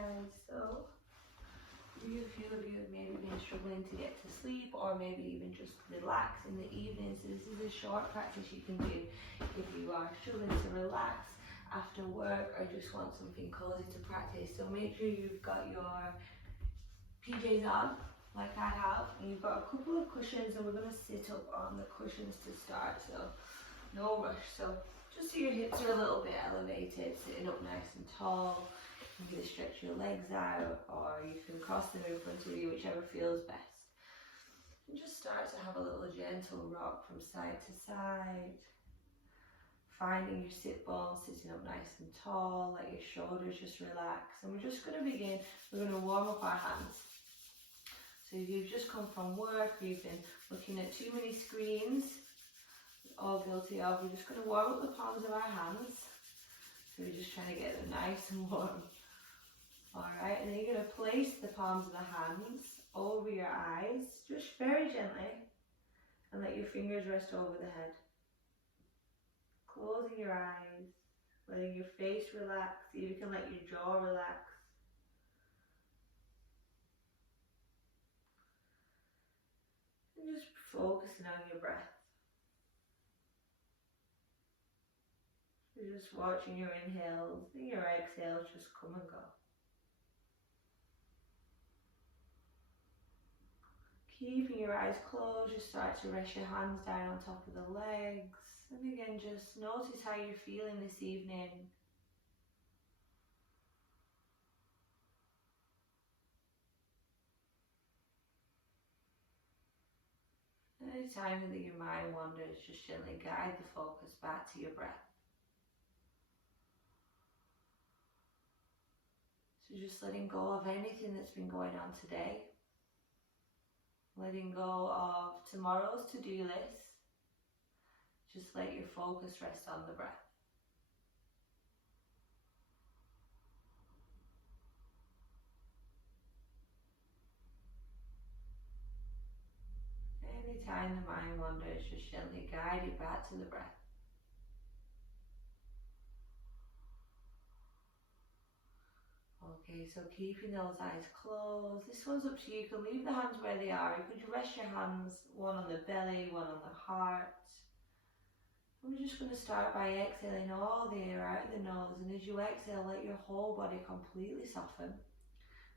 guys. So you feel you've maybe been struggling to get to sleep, or maybe even just relax in the evening. So this is a short practice you can do if you are struggling to relax after work or just want something cozy to practice. So make sure you've got your PJs on, like I have, and you've got a couple of cushions, and we're going to sit up on the cushions to start, so no rush. So just so your hips are a little bit elevated, sitting up nice and tall. You can either stretch your legs out, or you can cross them in front of you, whichever feels best. And just start to have a little gentle rock from side to side. Finding your sit bones sitting up nice and tall, let your shoulders just relax. And we're just going to begin, we're going to warm up our hands. So if you've just come from work, or you've been looking at too many screens, all guilty of, we're just going to warm up the palms of our hands. So we're just trying to get them nice and warm. Alright, and then you're going to place the palms of the hands over your eyes, just very gently, and let your fingers rest over the head. Closing your eyes, letting your face relax, see if you can let your jaw relax. And just focusing on your breath. So just watching your inhales and your exhales just come and go. Keeping your eyes closed, just start to rest your hands down on top of the legs. And again, just notice how you're feeling this evening. Anytime that your mind wanders, just gently guide the focus back to your breath. So just letting go of anything that's been going on today. Letting go of tomorrow's to-do list. Just let your focus rest on the breath. Anytime the mind wanders, just gently guide it back to the breath. Okay, so keeping those eyes closed. This one's up to you. You can leave the hands where they are. You could rest your hands, one on the belly, one on the heart. And we're just going to start by exhaling all the air out of the nose. And as you exhale, let your whole body completely soften.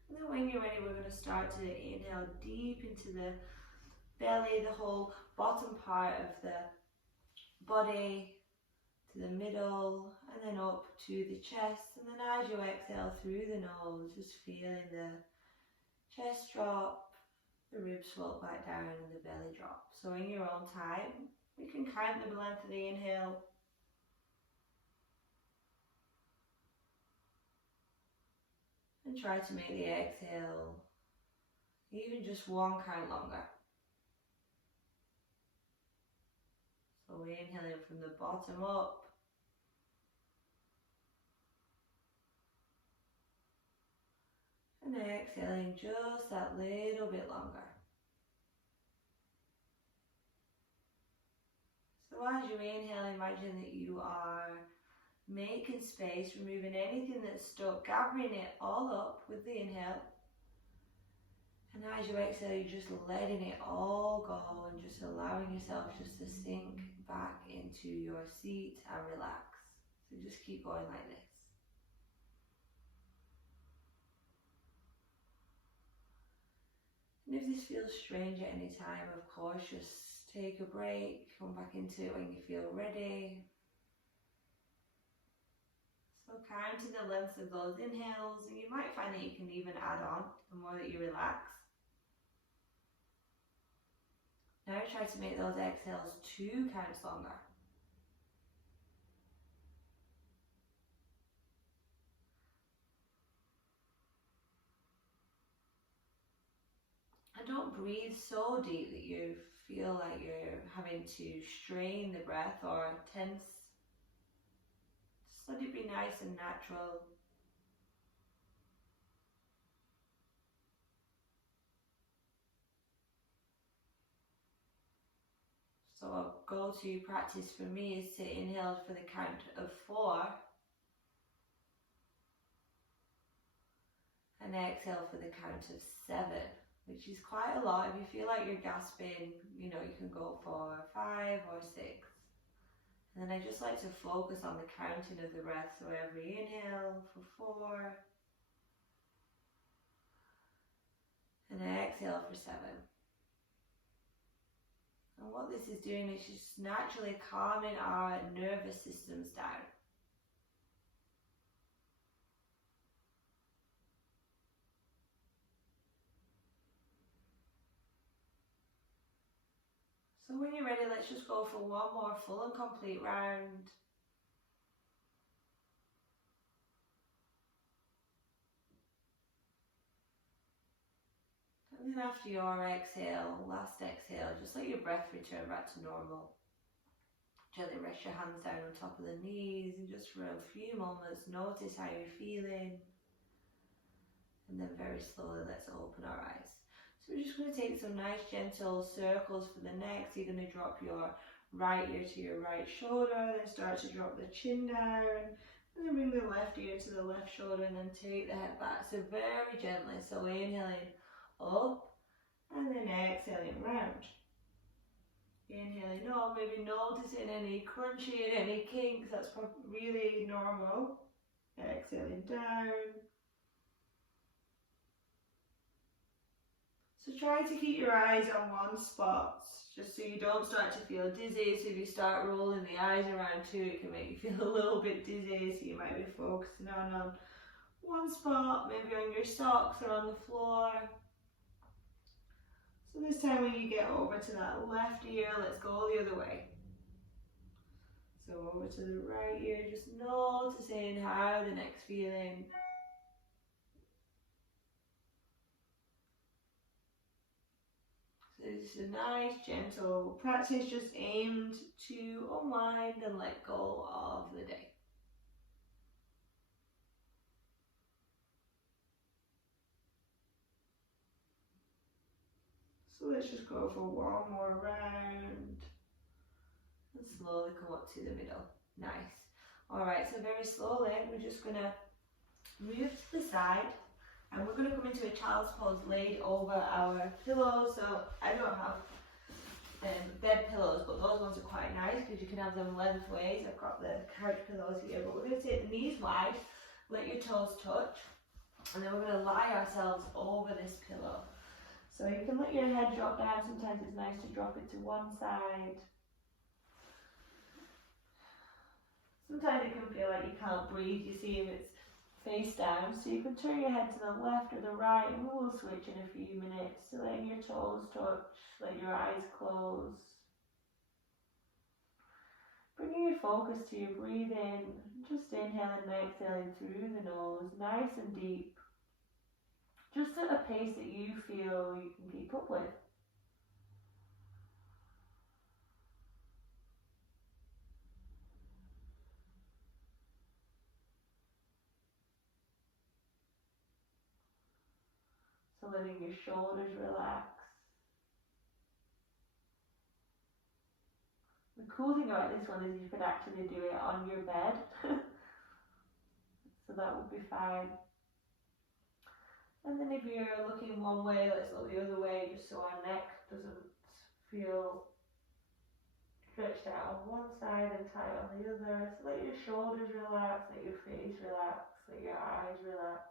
And then when you're ready, we're going to start to inhale deep into the belly, the whole bottom part of the body, to the middle, and then up to the chest. And then as you exhale through the nose, just feeling the chest drop, the ribs float back down, and the belly drop. So in your own time, you can count the length of the inhale. And try to make the exhale even just one count longer. So we're inhaling from the bottom up. And exhaling just that little bit longer. So as you inhale, imagine that you are making space, removing anything that's stuck, gathering it all up with the inhale. And as you exhale, you're just letting it all go and just allowing yourself just to sink back into your seat and relax. So just keep going like this. And if this feels strange at any time, of course, just take a break, come back into it when you feel ready. So counting the lengths of those inhales, and you might find that you can even add on the more that you relax. Now try to make those exhales 2 counts longer. And don't breathe so deep that you feel like you're having to strain the breath or tense. Just let it be nice and natural. So a go-to practice for me is to inhale for the count of 4. And exhale for the count of 7, which is quite a lot. If you feel like you're gasping, you know, you can go for 5 or 6. And then I just like to focus on the counting of the breath. So every inhale for 4. And exhale for 7. And what this is doing is just naturally calming our nervous systems down. So when you're ready, let's just go for one more full and complete round. And then after your exhale, last exhale, just let your breath return back to normal. Gently rest your hands down on top of the knees and just for a few moments notice how you're feeling. And then very slowly let's open our eyes. So we're just going to take some nice gentle circles for the neck. So you're going to drop your right ear to your right shoulder, then start to drop the chin down, and then bring the left ear to the left shoulder and then take the head back. So very gently, so inhaling up and then exhaling round. Inhaling up, maybe noticing any crunching, any kinks, that's really normal. Exhaling down. So try to keep your eyes on one spot, just so you don't start to feel dizzy. So if you start rolling the eyes around too, it can make you feel a little bit dizzy, so you might be focusing on one spot, maybe on your socks or on the floor. So this time when you get over to that left ear, let's go the other way. So over to the right ear, just noticing how the neck's feeling. So it's a nice, gentle practice, just aimed to unwind and let go of the day. So let's just go for one more round and slowly come up to the middle. Nice. Alright, so very slowly we're just going to move to the side and we're going to come into a child's pose laid over our pillows. So I don't have bed pillows, but those ones are quite nice because you can have them lengthways. I've got the couch pillows here, but we're going to take the knees wide, let your toes touch, and then we're going to lie ourselves over this pillow. So you can let your head drop down. Sometimes it's nice to drop it to one side. Sometimes it can feel like you can't breathe. You see if it's face down. So you can turn your head to the left or the right, and we'll switch in a few minutes. So letting your toes touch, let your eyes close. Bringing your focus to your breathing. Just inhaling and exhaling through the nose, nice and deep. Just at a pace that you feel you can keep up with. So letting your shoulders relax. The cool thing about this one is you could actually do it on your bed. So that would be fine. And then if you're looking one way, let's look the other way, just so our neck doesn't feel stretched out on one side and tight on the other. So let your shoulders relax, let your face relax, let your eyes relax.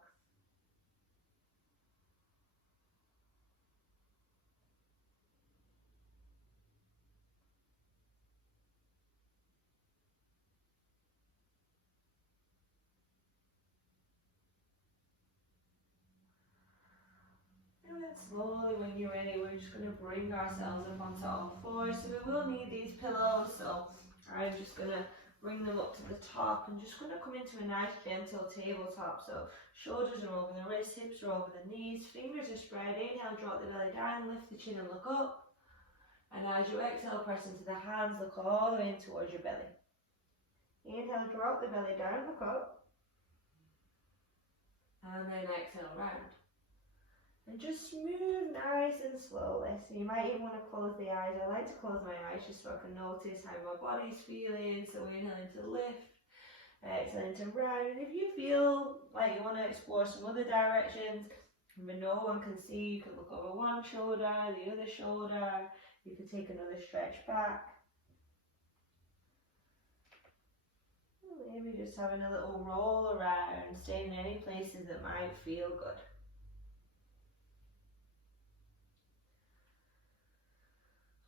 And then slowly, when you're ready, we're just going to bring ourselves up onto all fours. So we will need these pillows, so I'm just going to bring them up to the top and just going to come into a nice gentle tabletop. So shoulders are over the wrists, hips are over the knees, fingers are spread. Inhale, drop the belly down, lift the chin and look up. And as you exhale, press into the hands, look all the way in towards your belly. Inhale, drop the belly down, look up. And then exhale, round. And just move nice and slowly. So you might even want to close the eyes. I like to close my eyes just so I can notice how my body's feeling. So inhaling to lift Excellent, around. And if you feel like you want to explore some other directions, where no one can see, you can look over one shoulder, the other shoulder. You could take another stretch back. Maybe just having a little roll around, staying in any places that might feel good.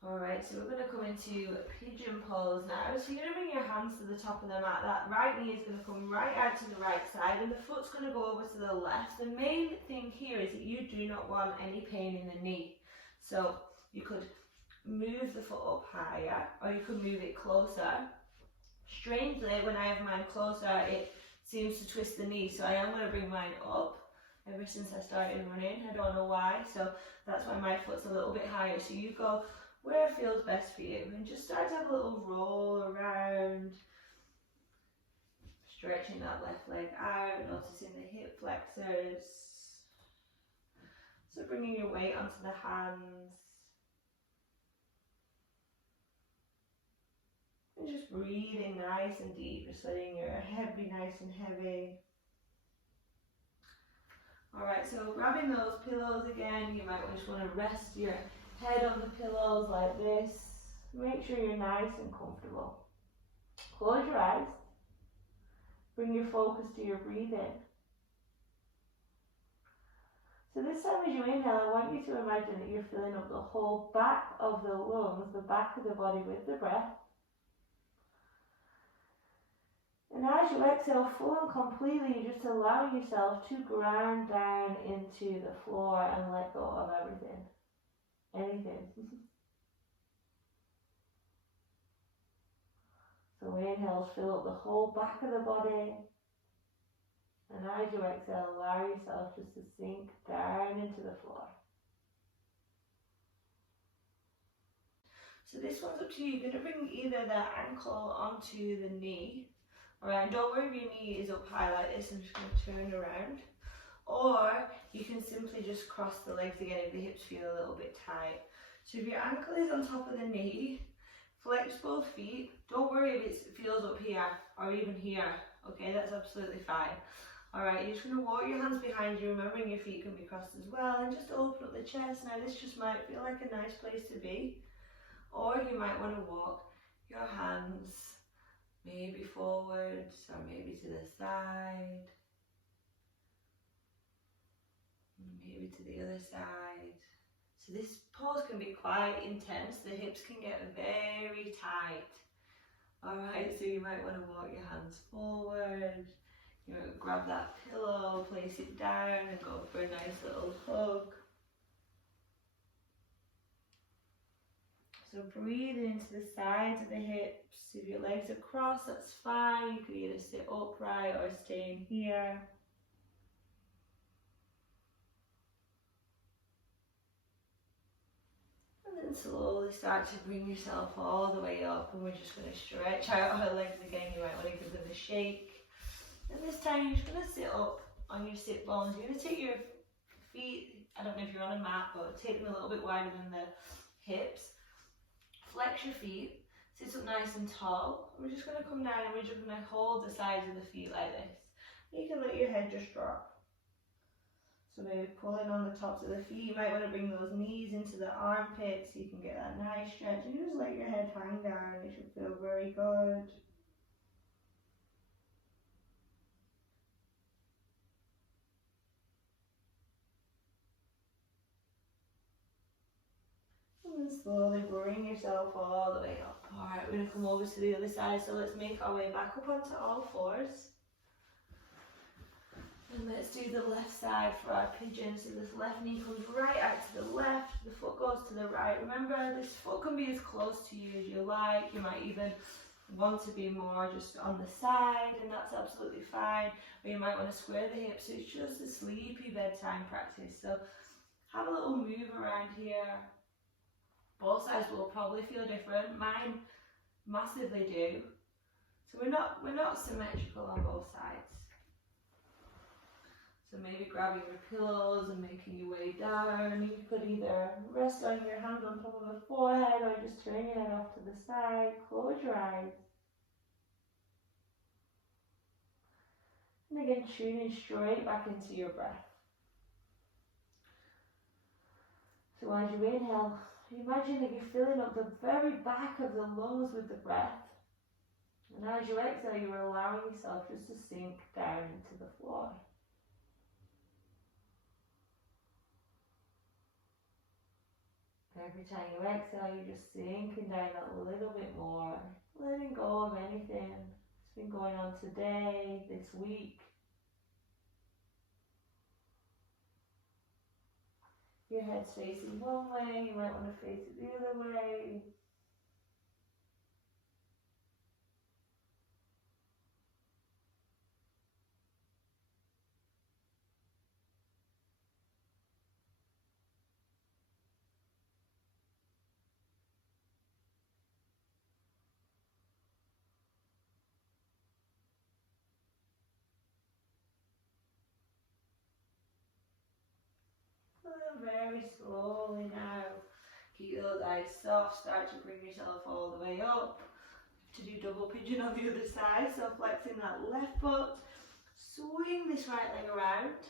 Alright, so we're going to come into pigeon pose now. So you're going to bring your hands to the top of the mat. That right knee is going to come right out to the right side and the foot's going to go over to the left. The main thing here is that you do not want any pain in the knee. So you could move the foot up higher or you could move it closer. Strangely, when I have mine closer, it seems to twist the knee. So I am going to bring mine up ever since I started running. I don't know why. So that's why my foot's a little bit higher. So you go where it feels best for you and just start to have a little roll around, stretching that left leg out, noticing the hip flexors. So bringing your weight onto the hands and just breathing nice and deep, just letting your head be nice and heavy. Alright, so grabbing those pillows again, you might just want to rest your head on the pillows like this. Make sure you're nice and comfortable. Close your eyes. Bring your focus to your breathing. So this time as you inhale, I want you to imagine that you're filling up the whole back of the lungs, the back of the body with the breath. And as you exhale full and completely, you just allow yourself to ground down into the floor and let go of everything. Anything. So inhale, fill up the whole back of the body. And as you exhale, allow yourself just to sink down into the floor. So this one's up to you. You're going to bring either the ankle onto the knee. Alright, don't worry if your knee is up high like this. I'm just going to turn around. Or you can simply just cross the legs again if the hips feel a little bit tight. So if your ankle is on top of the knee, flex both feet. Don't worry if it feels up here or even here. Okay, that's absolutely fine. Alright, you're just going to walk your hands behind you, remembering your feet can be crossed as well, and just open up the chest. Now this just might feel like a nice place to be. Or you might want to walk your hands maybe forwards or maybe to the side. Maybe to the other side. So this pose can be quite intense. The hips can get very tight. Alright, so you might want to walk your hands forward. You might grab that pillow, place it down and go for a nice little hug. So breathe into the sides of the hips. If your legs are crossed, that's fine. You could either sit upright or stay in here. And then slowly start to bring yourself all the way up, and we're just going to stretch out our legs again. You might want to give them a shake. And this time you're just going to sit up on your sit bones. You're going to take your feet, I don't know if you're on a mat, but take them a little bit wider than the hips. Flex your feet, sit up nice and tall. We're just going to come down and we're just going to hold the sides of the feet like this. You can let your head just drop. So maybe pulling on the tops of the feet. You might want to bring those knees into the armpits so you can get that nice stretch. And just let your head hang down. It should feel very good. And slowly bring yourself all the way up. Alright, we're going to come over to the other side. So let's make our way back up onto all fours. And let's do the left side for our pigeon. So this left knee comes right out to the left, the foot goes to the right. Remember, this foot can be as close to you as you like. You might even want to be more just on the side, and that's absolutely fine. Or you might want to square the hips. So it's just a sleepy bedtime practice. So have a little move around here. Both sides will probably feel different. Mine massively do. So we're not symmetrical on both sides. So maybe grabbing your pillows and making your way down. You could either rest on your hand on top of the forehead or just turn your head off to the side. Close your eyes. And again, tuning straight back into your breath. So as you inhale, imagine that you're filling up the very back of the lungs with the breath. And as you exhale, you're allowing yourself just to sink down into the floor. Every time you exhale, you're just sinking down that little bit more, letting go of anything that's been going on today, this week. Your head's facing one way, you might want to face it the other way. Very slowly now, keep those eyes soft, start to bring yourself all the way up. To do double pigeon on the other side, so flexing that left foot, swing this right leg around.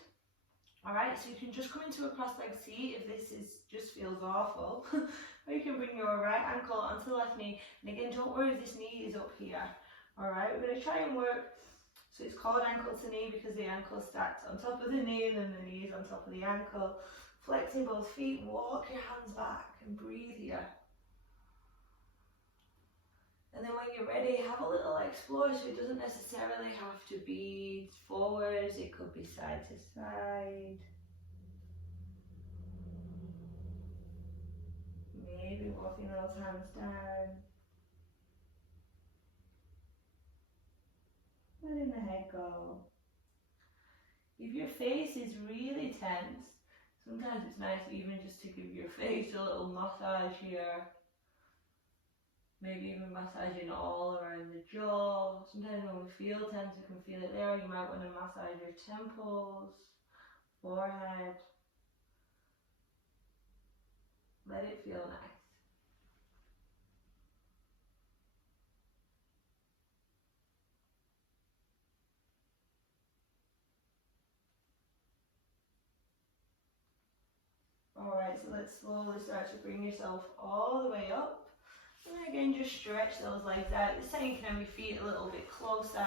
Alright, so you can just come into a cross-legged seat if this just feels awful. Or you can bring your right ankle onto the left knee, and again, don't worry if this knee is up here. Alright, we're going to try and work, so it's called ankle to knee because the ankle stacked on top of the knee and then the knee is on top of the ankle. Flexing both feet, walk your hands back and breathe here. And then when you're ready, have a little explore, so it doesn't necessarily have to be forwards, it could be side to side. Maybe walking those hands down. Letting the head go. If your face is really tense, sometimes it's nice even just to give your face a little massage here. Maybe even massaging all around the jaw. Sometimes when we feel tense, we can feel it there. You might want to massage your temples, forehead. Let it feel nice. Alright, so let's slowly start to bring yourself all the way up. And again, just stretch those legs out. This time you can have your feet a little bit closer.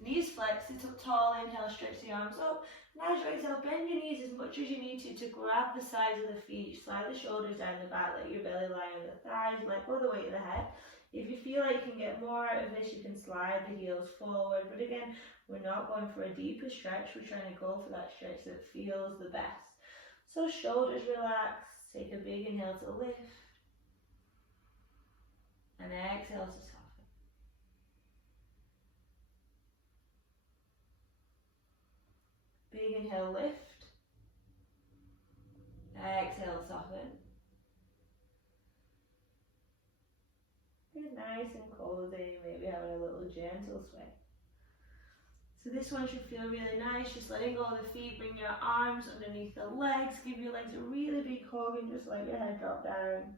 Knees flex, sit up tall, inhale, stretch the arms up. And as you exhale, bend your knees as much as you need to grab the sides of the feet. Slide the shoulders down the back, let your belly lie on the thighs, let go of the weight of the head. If you feel like you can get more out of this, you can slide the heels forward. But again, we're not going for a deeper stretch, we're trying to go for that stretch that feels the best. So shoulders relax, take a big inhale to lift. And exhale to soften. Big inhale, lift. Exhale, soften. Get nice and cozy, maybe having a little gentle sway. So this one should feel really nice, just letting go of the feet, bring your arms underneath the legs, give your legs a really big hug and just let your head drop down.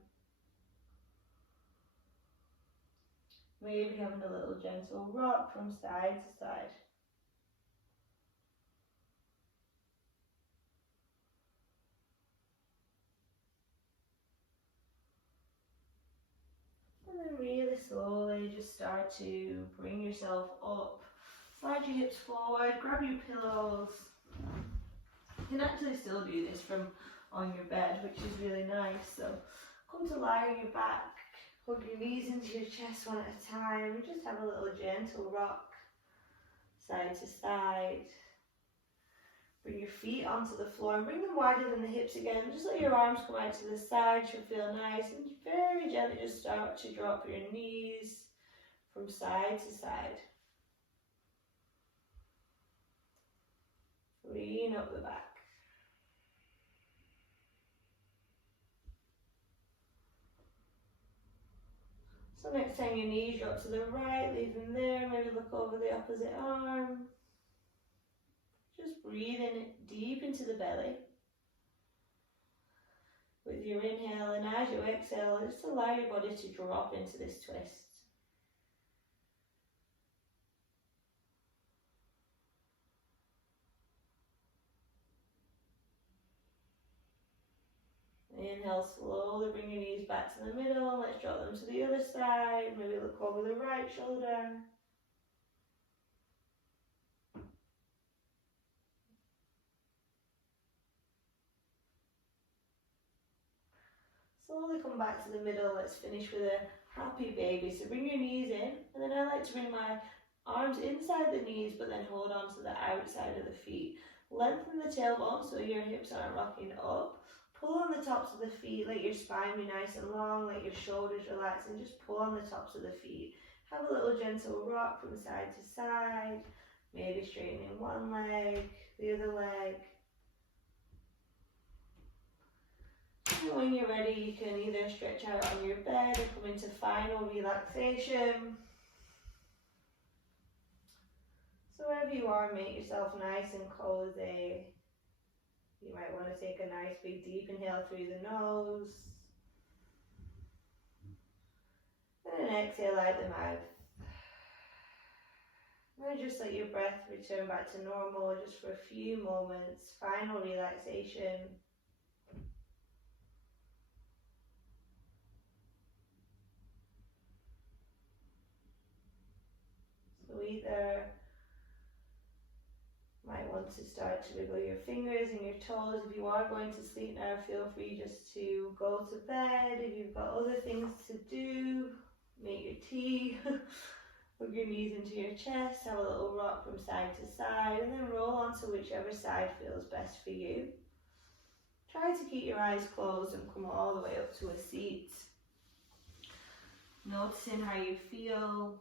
Maybe having a little gentle rock from side to side. And then really slowly just start to bring yourself up. Slide your hips forward, grab your pillows. You can actually still do this from on your bed, which is really nice. So come to lie on your back. Hug your knees into your chest one at a time. Just have a little gentle rock, side to side. Bring your feet onto the floor and bring them wider than the hips again. Just let your arms come out to the side, should feel nice. And very gently just start to drop your knees from side to side. Freeing up the back. So next time your knees drop to the right, leave them there, maybe look over the opposite arm. Just breathing deep into the belly. With your inhale, and as you exhale, just allow your body to drop into this twist. Inhale, slowly bring your knees back to the middle. Let's drop them to the other side. Maybe look over the right shoulder. Slowly come back to the middle. Let's finish with a happy baby. So bring your knees in, and then I like to bring my arms inside the knees, but then hold on to the outside of the feet. Lengthen the tailbone so your hips aren't rocking up. Pull on the tops of the feet, let your spine be nice and long, let your shoulders relax, and just pull on the tops of the feet. Have a little gentle rock from side to side, maybe straightening one leg, the other leg. And when you're ready, you can either stretch out on your bed or come into final relaxation. So wherever you are, make yourself nice and cozy. You might want to take a nice big deep inhale through the nose. And an exhale out the mouth. And just let your breath return back to normal just for a few moments. Final relaxation. So either might want to start to wiggle your fingers and your toes. If you are going to sleep now, feel free just to go to bed. If you've got other things to do, make your tea, put your knees into your chest, have a little rock from side to side, and then roll onto whichever side feels best for you. Try to keep your eyes closed and come all the way up to a seat. Noticing how you feel.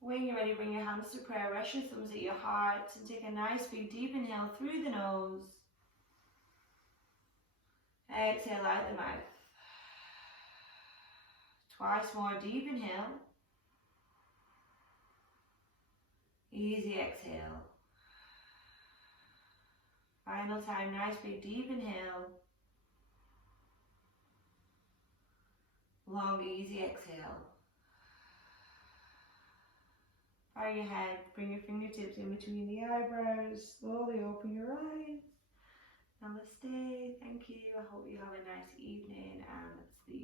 When you're ready, bring your hands to prayer, rest your thumbs at your heart, and take a nice big deep inhale through the nose. Exhale out the mouth. Twice more, deep inhale. Easy exhale. Final time, nice big deep inhale. Long, easy exhale. Bow your head, bring your fingertips in between the eyebrows, slowly open your eyes. Namaste, thank you. I hope you have a nice evening and sleep.